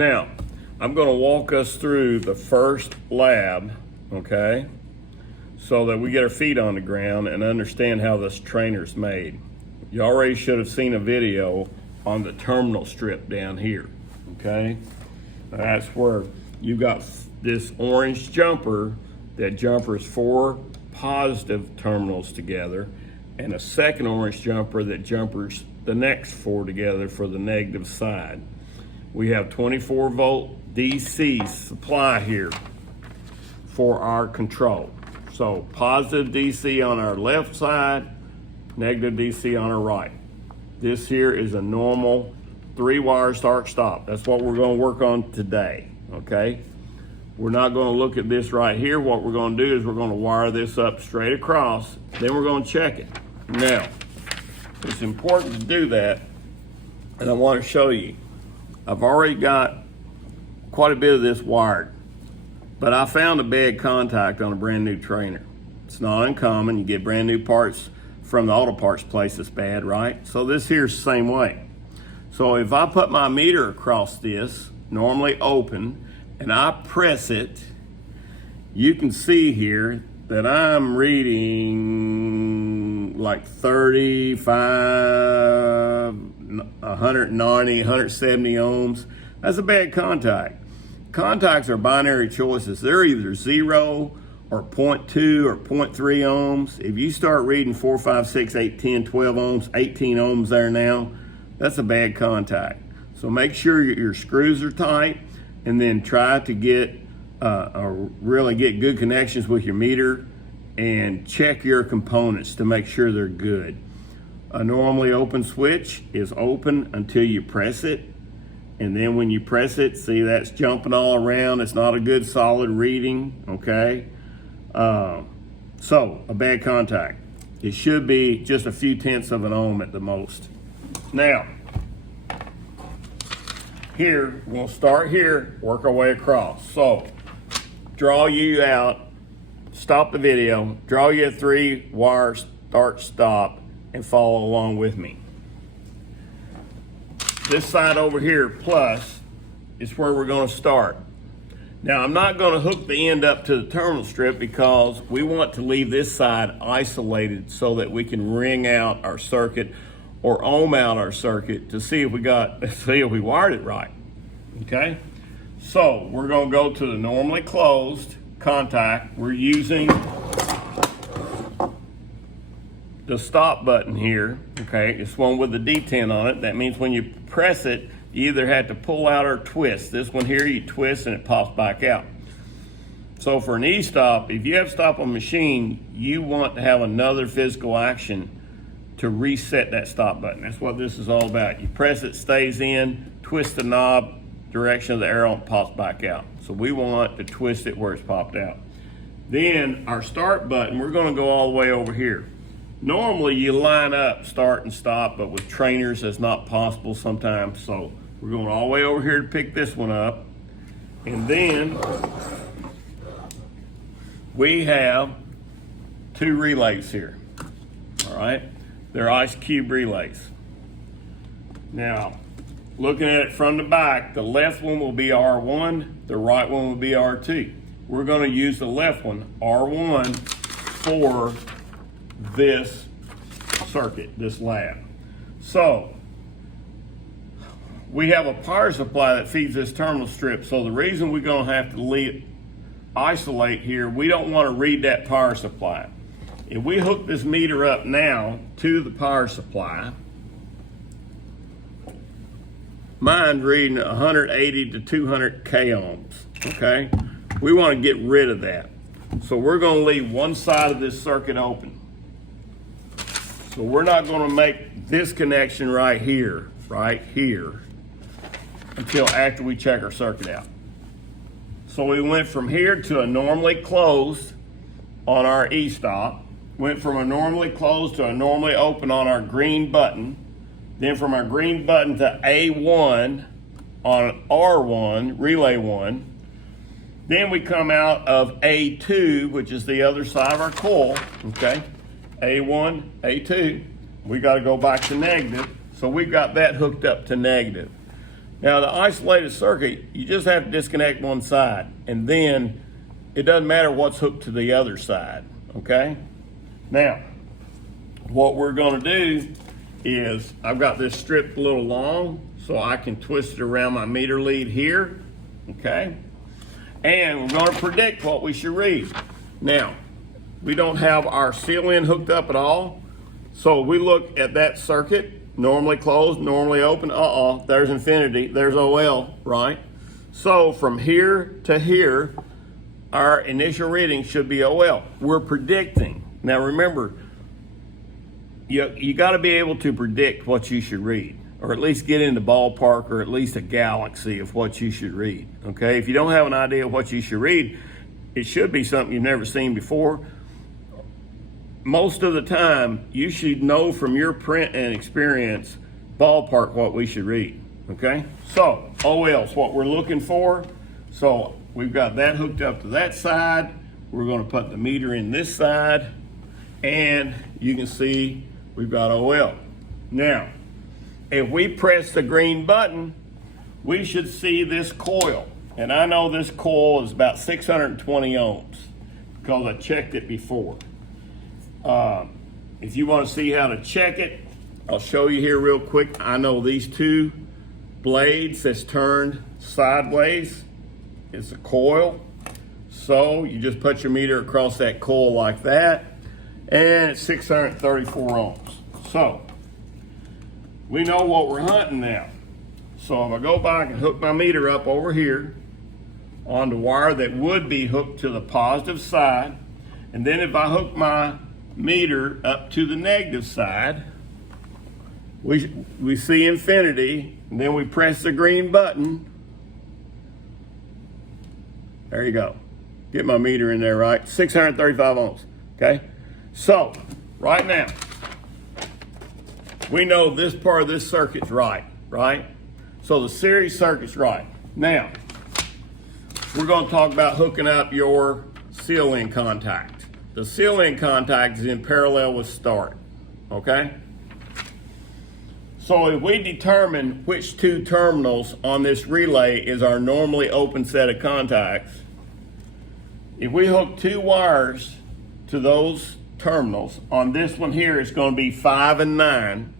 Now, I'm going to walk us through the first lab, okay, so that we get our feet on the ground and understand how this trainer's made. You already should have seen a video on the terminal strip down here, okay? That's where you got this orange jumper. That jumper is 4 positive terminals together, and a second orange jumper that jumpers the next 4 together for the negative side. We have 24 volt DC supply here for our control. So positive DC on our left side, negative DC on our right. This here is a normal 3-wire start stop. That's what we're going to work on today, okay? We're not going to look at this right here. What we're going to do is we're going to wire this up straight across, then we're going to check it. Now, it's important to do that, and I want to show you. I've already got quite a bit of this wired, but I found a bad contact on a brand new trainer. It's not uncommon. You get brand new parts from the auto parts place that's bad, right? So this here's the same way. So if I put my meter across this, normally open, and I press it, you can see here that I'm reading like 35, 190, 170 ohms. That's a bad contact. Contacts are binary choices. They're either 0 or 0.2 or 0.3 ohms. If you start reading 4, 5, 6, 8, 10, 12 ohms, 18 ohms there now, that's a bad contact. So make sure your screws are tight, and then try to get really get good connections with your meter and check your components to make sure they're good. A normally open switch is open until you press it, and then when you press it, see that's jumping all around. It's not a good solid reading, okay? So a bad contact. It should be just a few tenths of an ohm at the most. Now, here, we'll start here, work our way across. So, draw you out, stop the video, draw you a 3-wire start stop, and follow along with me. This side over here, plus, is where we're gonna start. Now, I'm not gonna hook the end up to the terminal strip because we want to leave this side isolated so that we can ring out our circuit or ohm out our circuit to see if we wired it right, okay? So we're gonna go to the normally closed contact. We're using the stop button here, okay? It's one with the D10 on it. That means when you press it, you either have to pull out or twist. This one here, you twist and it pops back out. So for an E-stop, if you have stop on machine, you want to have another physical action to reset that stop button. That's what this is all about. You press it, stays in, twist the knob, direction of the arrow, and pops back out. So we want to twist it where it's popped out. Then our start button, we're gonna go all the way over here. Normally you line up start and stop, but with trainers that's not possible sometimes. So we're going all the way over here to pick this one up. And then we have 2 relays here, all right? They're ice cube relays. Now, looking at it from the back, the left one will be R1, the right one will be R2. We're gonna use the left one, R1, for this circuit, this lab. So, we have a power supply that feeds this terminal strip, so the reason we're gonna have to isolate here, we don't wanna read that power supply. If we hook this meter up now to the power supply, mine's reading 180 to 200 K ohms, okay? We want to get rid of that. So we're going to leave one side of this circuit open. So we're not going to make this connection right here, until after we check our circuit out. So we went from here to a normally closed on our E-stop, went from a normally closed to a normally open on our green button, then from our green button to A1 on R1, relay 1. Then we come out of A2, which is the other side of our coil, okay? A1, A2. We got to go back to negative. So we've got that hooked up to negative. Now the isolated circuit, you just have to disconnect one side, and then it doesn't matter what's hooked to the other side, okay? Now, what we're gonna do is, I've got this stripped a little long, so I can twist it around my meter lead here, okay? And we're gonna predict what we should read. Now, we don't have our seal-in hooked up at all, so we look at that circuit, normally closed, normally open, there's infinity, there's OL, right? So from here to here, our initial reading should be OL. We're predicting. Now remember, you gotta be able to predict what you should read, or at least get in the ballpark, or at least a galaxy of what you should read, okay? If you don't have an idea of what you should read, it should be something you've never seen before. Most of the time, you should know from your print and experience, ballpark what we should read, okay? So, OL's what we're looking for. So, we've got that hooked up to that side. We're gonna put the meter in this side, and you can see we've got OL. Now, if we press the green button, we should see this coil. And I know this coil is about 620 ohms because I checked it before. If you want to see how to check it, I'll show you here real quick. I know these two blades that's turned sideways, it's a coil. So you just put your meter across that coil like that, and it's 634 ohms. So we know what we're hunting now. So if I go back and hook my meter up over here on the wire that would be hooked to the positive side, and then if I hook my meter up to the negative side, we see infinity, and then we press the green button. There you go. Get my meter in there, right? 635 ohms, okay? So, right now, we know this part of this circuit's right? So the series circuit's right. Now, we're gonna talk about hooking up your seal-in contact. The seal-in contact is in parallel with start, okay? So if we determine which two terminals on this relay is our normally open set of contacts, if we hook two wires to those terminals, on this one here it's going to be 5 and 9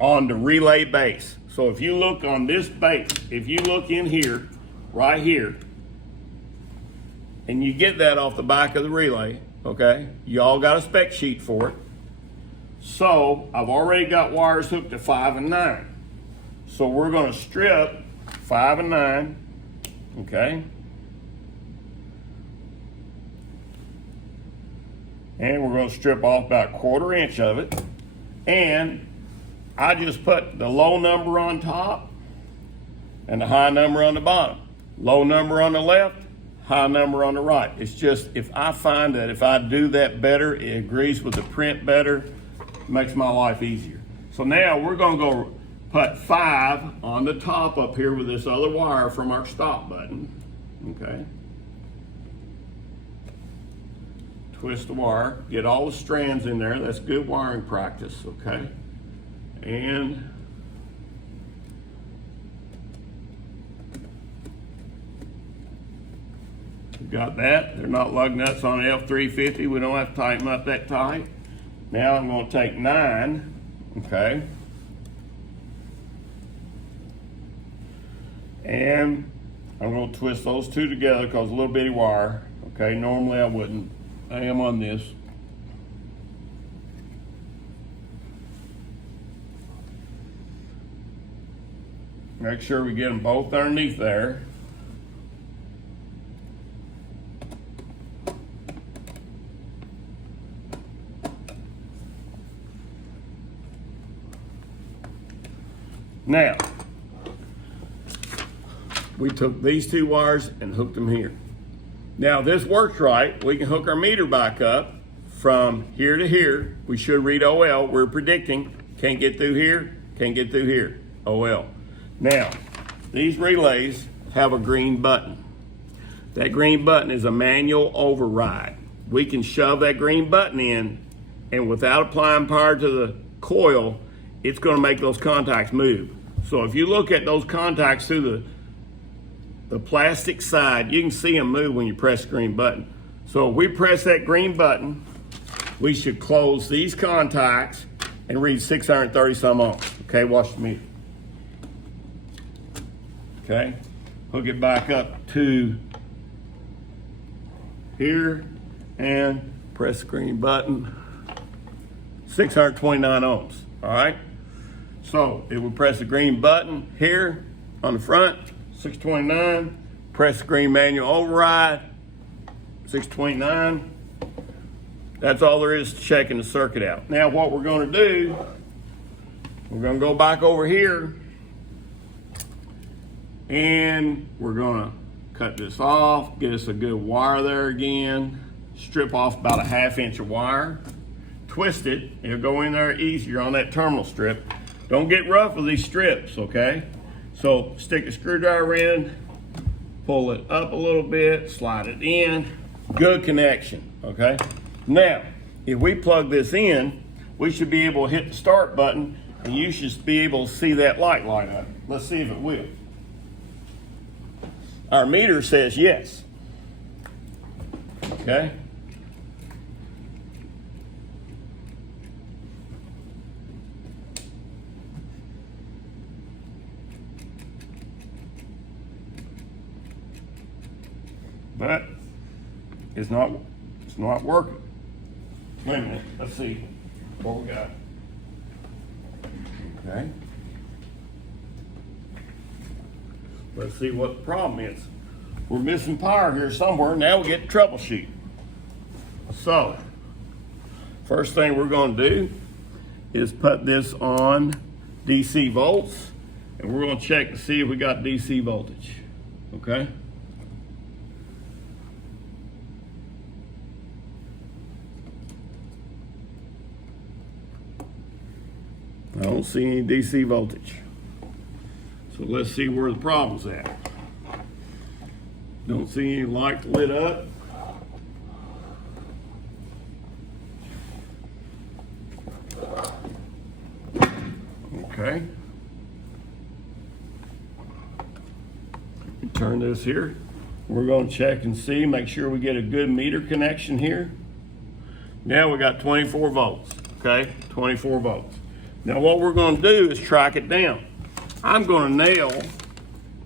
on the relay base. So if you look on this base, if you look in here, right here, and you get that off the back of the relay, okay, you all got a spec sheet for it. So I've already got wires hooked to 5 and 9. So we're going to strip 5 and 9, okay? And we're going to strip off about 1/4 inch of it. And I just put the low number on top and the high number on the bottom. Low number on the left, high number on the right. It's just, if I find that if I do that better, it agrees with the print better, makes my life easier. So now we're gonna go put 5 on the top up here with this other wire from our stop button, okay? Twist the wire, get all the strands in there. That's good wiring practice, okay? And got that. They're not lug nuts on an F350. We don't have to tighten them up that tight. Now I'm going to take 9, okay? And I'm going to twist those two together because a little bitty wire, okay? Normally I wouldn't. I am on this. Make sure we get them both underneath there. Now, we took these two wires and hooked them here. Now, if this works right, we can hook our meter back up from here to here. We should read OL. We're predicting. Can't get through here, can't get through here. OL. Now, these relays have a green button. That green button is a manual override. We can shove that green button in, and without applying power to the coil, it's going to make those contacts move. So if you look at those contacts through the plastic side, you can see them move when you press the green button. So if we press that green button, we should close these contacts and read 630 some ohms. Okay, watch the meter. Okay, hook it back up to here and press the green button. 629 ohms, all right? So if we press the green button here on the front, 629, press the green manual override, 629. That's all there is to checking the circuit out. Now what we're gonna do, we're gonna go back over here and we're gonna cut this off, get us a good wire there again, strip off about a 1/2 inch of wire, twist it, it'll go in there easier on that terminal strip. Don't get rough with these strips, okay? So stick a screwdriver in, pull it up a little bit, slide it in, good connection, okay? Now, if we plug this in, we should be able to hit the start button and you should be able to see that light light up. Let's see if it will. Our meter says yes, okay? But it's not working. Wait a minute, let's see what we got. Okay. Let's see what the problem is. We're missing power here somewhere. Now we get to troubleshoot. So, first thing we're going to do is put this on DC volts, and we're going to check to see if we got DC voltage. Okay. I don't see any DC voltage. So let's see where the problem's at. Don't see any light lit up. Okay. Turn this here. We're going to check and see, make sure we get a good meter connection here. Now we got 24 volts, okay? 24 volts. Now what we're going to do is track it down. I'm going to nail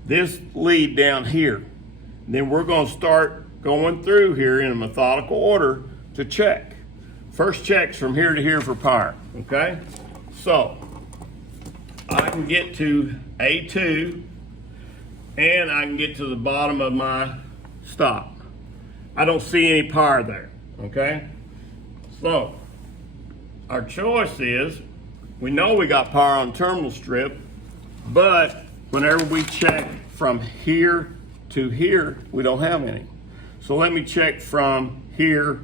this lead down here. Then we're going to start going through here in a methodical order to check. First check's from here to here for power, okay? So I can get to A2 and I can get to the bottom of my stop. I don't see any power there, okay? So our choice is, we know we got power on terminal strip, but whenever we check from here to here, we don't have any. So let me check from here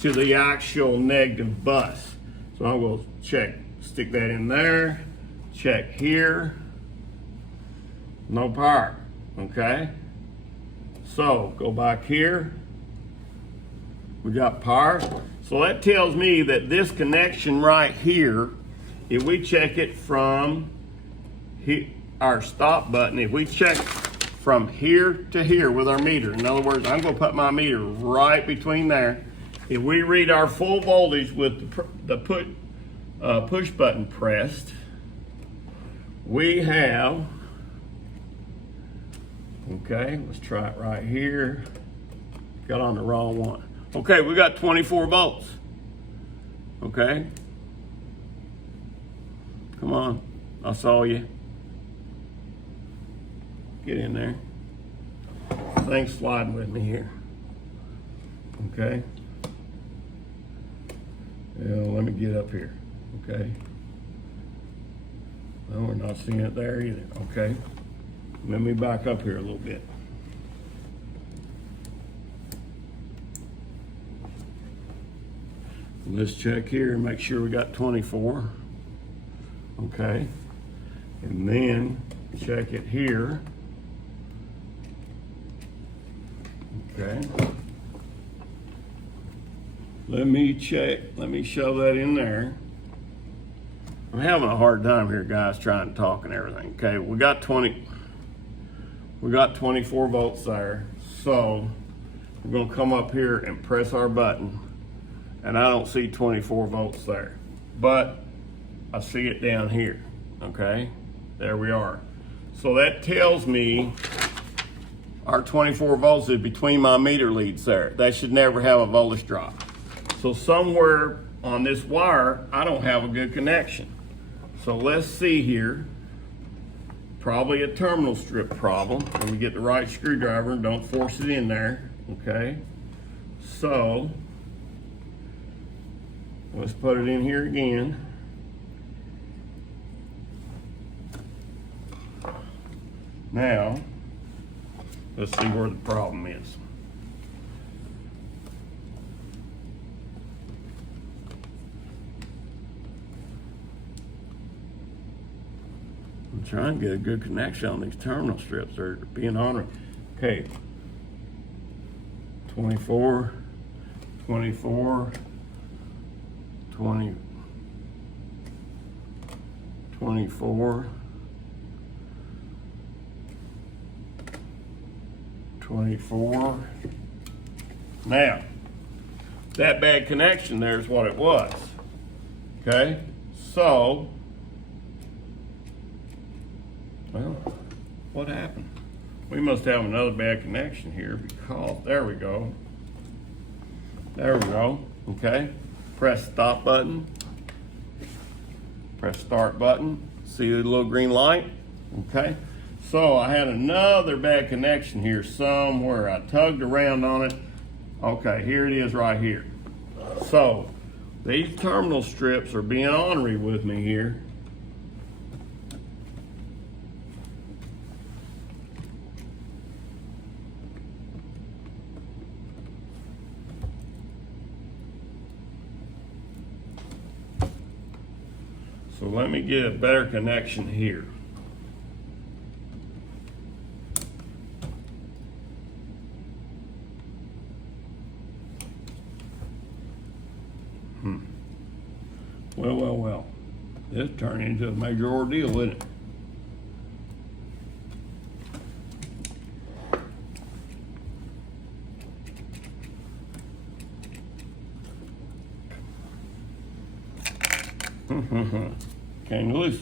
to the actual negative bus. So I'm going to check, stick that in there, check here, no power, okay? So go back here, we got power. So that tells me that this connection right here, if we check it from our stop button, if we check from here to here with our meter, in other words, I'm going to put my meter right between there. If we read our full voltage with the push button pressed, we have, okay, let's try it right here. Got on the wrong one. Okay, we got 24 volts. Okay. Come on, I saw you. Get in there. Thing's sliding with me here. Okay. Yeah, let me get up here. Okay. Well, we're not seeing it there either. Okay. Let me back up here a little bit. Let's check here and make sure we got 24. Okay. And then check it here. Okay. Let me check, let me shove that in there. I'm having a hard time here, guys, trying to talk and everything. Okay, we got 24 volts there. So we're gonna come up here and press our button, and I don't see 24 volts there, but I see it down here. Okay, there we are. So that tells me our 24 volts is between my meter leads there. That should never have a voltage drop. So somewhere on this wire, I don't have a good connection. So let's see here. Probably a terminal strip problem. When we get the right screwdriver and don't force it in there, okay? So, let's put it in here again. Now, let's see where the problem is. I'm trying to get a good connection on these terminal strips. They're being on. Okay. 24, 24, 20, 24, 24. Now, that bad connection there is what it was. Okay? So, well, what happened? We must have another bad connection here because, there we go. There we go, okay? Press stop button. Press start button. See the little green light? Okay? So I had another bad connection here somewhere. I tugged around on it. Okay, here it is right here. So, these terminal strips are being ornery with me here. So let me get a better connection here. Well. This turned into a major ordeal, didn't it? Came loose.